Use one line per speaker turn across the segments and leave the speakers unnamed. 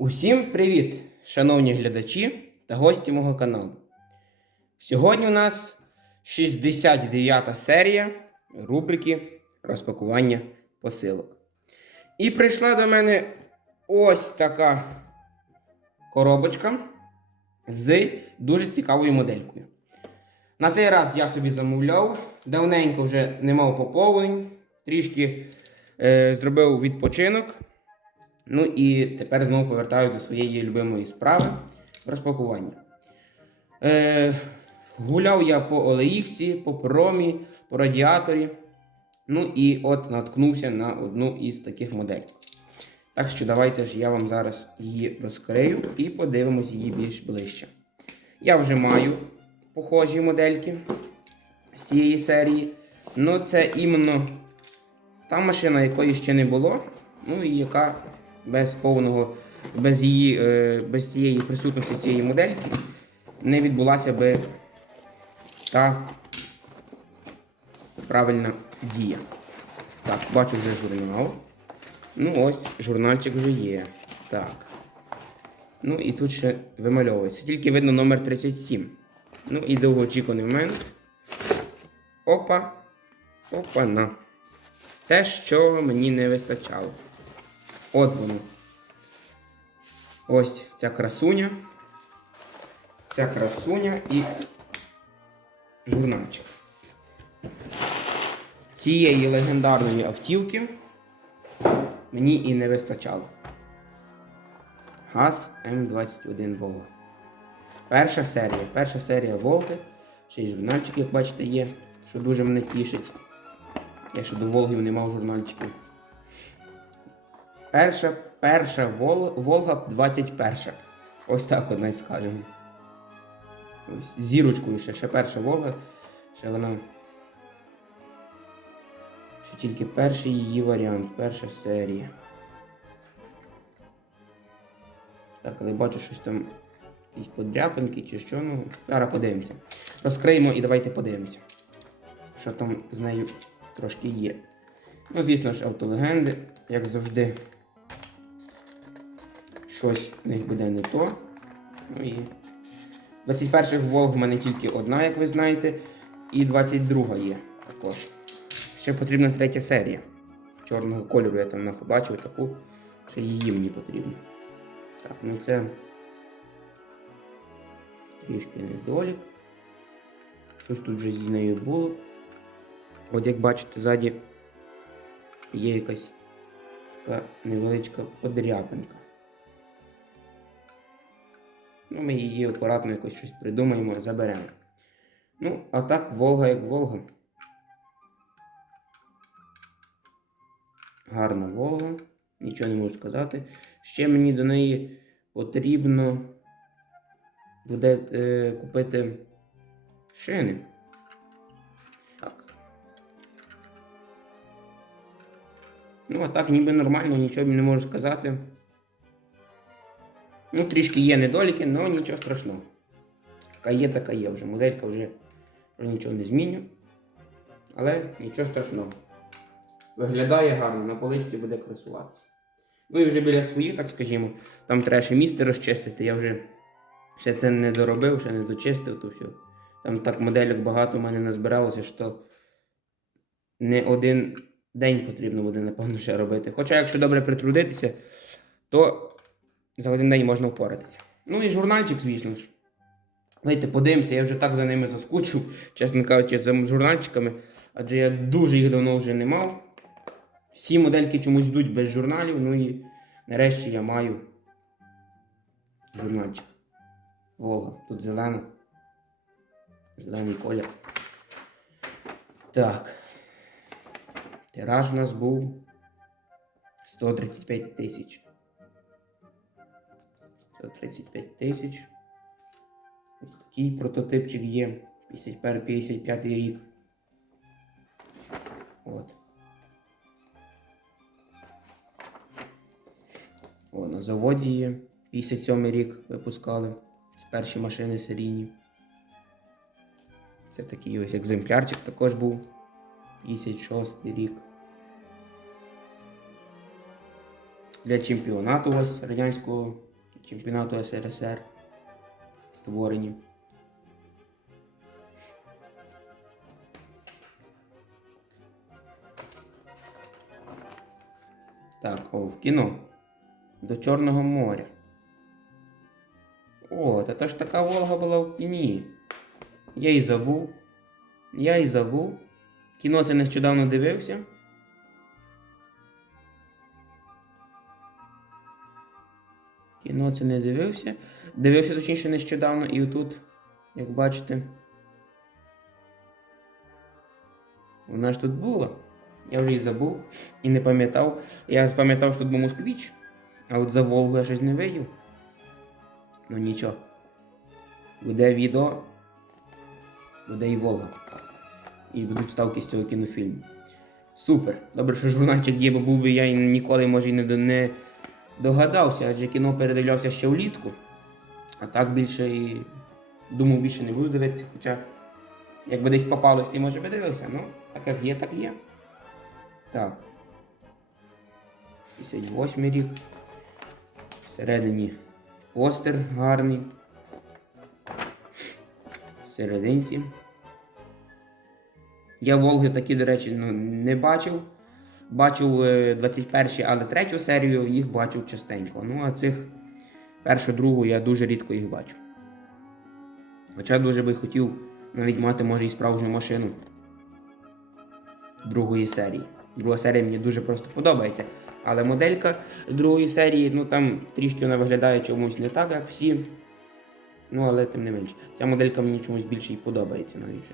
Усім привіт, шановні глядачі та гості мого каналу. Сьогодні у нас 69 серія рубрики розпакування посилок. І прийшла до мене ось така коробочка з дуже цікавою моделькою. На цей раз я собі замовляв, давненько вже не мав поповнень, трішки е, зробив відпочинок. Ну і тепер знову повертаюся до своєї любимої справи розпакування. Е, гуляв я по OLX, по промі, по радіаторі. Ну і от наткнувся на одну із таких моделей. Так що давайте ж я вам зараз її розкрию і подивимось її більш ближче. Я вже маю похожі модельки з цієї серії. Ну, це іменно та машина, якої ще не було, ну і яка без повного, без її, е, без цієї присутності цієї модельки не відбулася би та правильна дія. Так, бачу вже журнал. Ну ось, журнальчик вже є. Так. Ну і тут ще вимальовується. Тільки видно номер 37. Ну і довгоочікуваний момент. Опа. Опа на. Те, що мені не вистачало. От воно. Ось ця красуня. Ця красуня і журнальчик. Цієї легендарної автівки мені і не вистачало. ГАЗ М21 Волга. Перша серія. Перша серія Волги. Ще й журнальчик, як бачите, є, що дуже мене тішить. Я ще до Волгів не мав журнальчиків. Перша, перша Вол, Волга 21. Ось так навіть скажемо. Зірочкою ще, ще перша Волга. Ще вона. Ще тільки перший її варіант, перша серія. Так, але бачу щось там. Якісь подряпинки чи що, ну. Зараз подивимося. Розкриємо і давайте подивимося. Що там з нею трошки є. Ну, звісно ж, автолегенди, як завжди. Щось в них буде не то. Ну і 21-х Волг в мене тільки одна, як ви знаєте, і 22 є також. Ще потрібна третя серія. Чорного кольору я там бачив таку, що її мені потрібно. Так, ну це трішки недолік. Щось тут вже з нею було. От як бачите, ззаді є якась така невеличка подряпинка. Ну, ми її акуратно якось щось придумаємо, заберемо. Ну, а так Волга як Волга. Гарна Волга, нічого не можу сказати. Ще мені до неї потрібно буде е, купити шини. Так. Ну, а так ніби нормально, нічого не можу сказати. Ну, трішки є недоліки, але нічого страшного. Така є, така є вже. Моделька вже, нічого не зміню. Але нічого страшного. Виглядає гарно, на поличці буде красуватися. Ну і вже біля своїх, так скажімо, там треба ще місце розчистити. Я вже ще це не доробив, ще не дочистив, то все. Там так моделек багато в мене назбиралося, що не один день потрібно буде, напевно, ще робити. Хоча, якщо добре притрудитися, то за один день можна впоратися. Ну і журнальчик, звісно ж. Давайте подивимося, я вже так за ними заскучив, чесно кажучи, за журнальчиками, адже я дуже їх давно вже не мав. Всі модельки чомусь йдуть без журналів, ну і нарешті я маю журнальчик. Волга, тут зелена. Зелений колір. Так. Тираж у нас був 135 тисяч. 135 тисяч. Ось такий прототипчик є. 51-55 рік. От. О, на заводі є. 57 рік випускали. Це перші машини серійні. Це такий ось екземплярчик також був. 56 рік. Для чемпіонату ось радянського чемпіонату СРСР створені. Так, о, в кіно. До Чорного моря. О, та то ж така Волга була в кіні. Я і забув. Я і забув. Кіно це нещодавно дивився. Кіно це не дивився. Дивився точніше нещодавно і отут, як бачите. Вона ж тут була. Я вже її забув і не пам'ятав. Я запам'ятав, що тут був москвіч, а от за Волгу я щось не видів. Ну нічого. Буде відео, буде і Волга. І будуть ставки з цього кінофільму. Супер! Добре, що журнальчик є, бо був би я і ніколи, може, і не, не догадався, адже кіно передивлявся ще влітку. А так більше і думав, більше не буду дивитися, хоча якби десь попалось, ти може би дивився. Ну, так як є, так є. Так. 58 рік. Всередині постер гарний. Всерединці. Я Волги такі, до речі, ну, не бачив. Бачив е, 21, але третю серію їх бачив частенько. Ну, а цих першу, другу я дуже рідко їх бачу. Хоча дуже би хотів навіть мати, може, і справжню машину другої серії. Друга серія мені дуже просто подобається. Але моделька другої серії, ну там трішки вона виглядає чомусь не так, як всі. Ну, але тим не менш. Ця моделька мені чомусь більше і подобається навіть,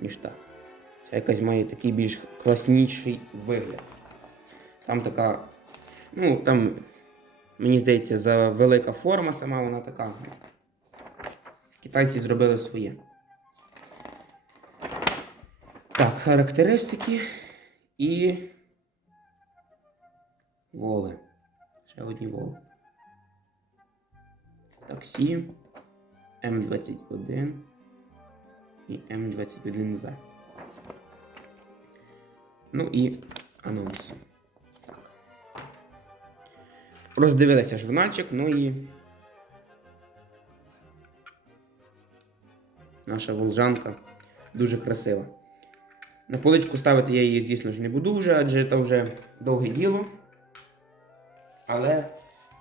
ніж та. Ця якась має такий більш класніший вигляд. Там така. Ну, там, мені здається, за велика форма сама вона така. Китайці зробили своє. Так, характеристики і. Воли. Ще одні воли. Таксі. М21 і М21В. Ну і анонс. Роздивилися журнальчик, ну і. Наша волжанка дуже красива. На поличку ставити я її, звісно ж, не буду вже, адже це вже довге діло. Але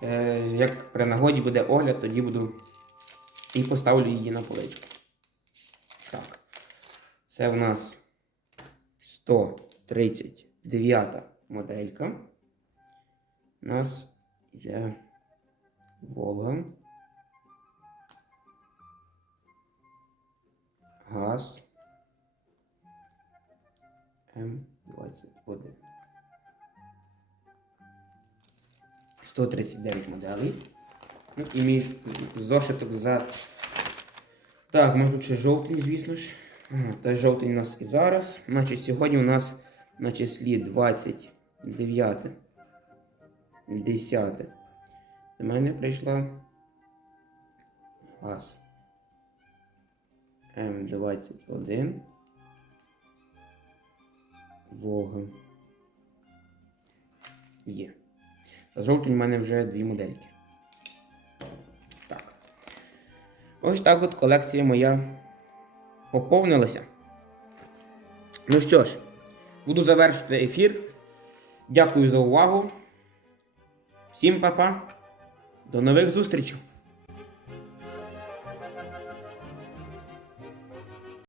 е, як при нагоді буде огляд, тоді буду і поставлю її на поличку. Так. Це в нас 139 моделька. У нас йде Волга. Газ. М21. 139 моделей. Ну і мій зошиток за. Так, ми тут ще жовтий, звісно ж. Ага, жовтий у нас і зараз. Значить, сьогодні у нас на числі 29. 10. До мене прийшла газ. М21. Волга. Є. Та жовтий у мене вже дві модельки. Так. Ось так от колекція моя поповнилася. Ну що ж, буду завершити ефір. Дякую за увагу. Всім па-па. До нових зустрічей!